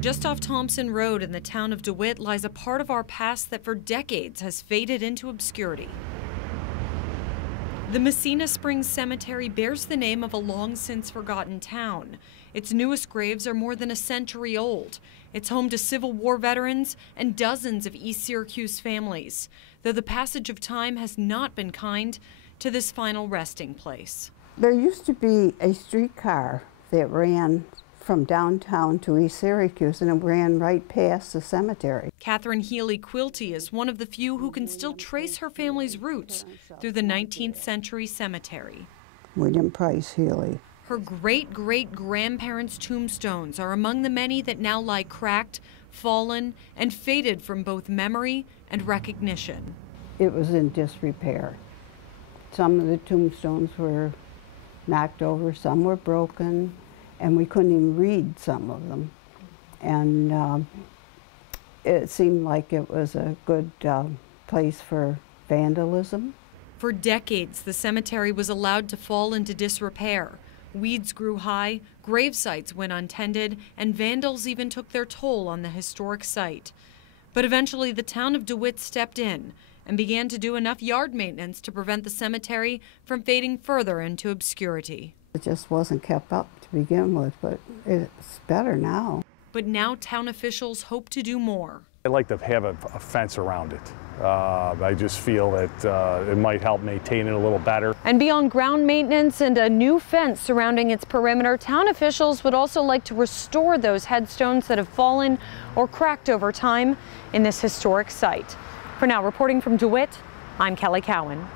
Just off Thomson Road in the town of DeWitt lies a part of our past that for decades has faded into obscurity. The Messina Springs Cemetery bears the name of a long since forgotten town. Its newest graves are more than a century old. It's home to Civil War veterans and dozens of East Syracuse families, though the passage of time has not been kind to this final resting place. There used to be a streetcar that ran from downtown to East Syracuse, and it ran right past the cemetery. Catherine Healy Quilty is one of the few who can still trace her family's roots through the 19th century cemetery. William Price Healy. Her great-great-grandparents' tombstones are among the many that now lie cracked, fallen, and faded from both memory and recognition. It was in disrepair. Some of the tombstones were knocked over, some were broken, and we couldn't even read some of them. And it seemed like it was a good place for vandalism. For decades, the cemetery was allowed to fall into disrepair. Weeds grew high, grave sites went untended, and vandals even took their toll on the historic site. But eventually the town of DeWitt stepped in and began to do enough yard maintenance to prevent the cemetery from fading further into obscurity. It just wasn't kept up to begin with, but it's better now. But now town officials hope to do more. I'd like to have a fence around it. I just feel that it might help maintain it a little better. And beyond ground maintenance and a new fence surrounding its perimeter, town officials would also like to restore those headstones that have fallen or cracked over time in this historic site. For now, reporting from DeWitt, I'm Kelly Cowan.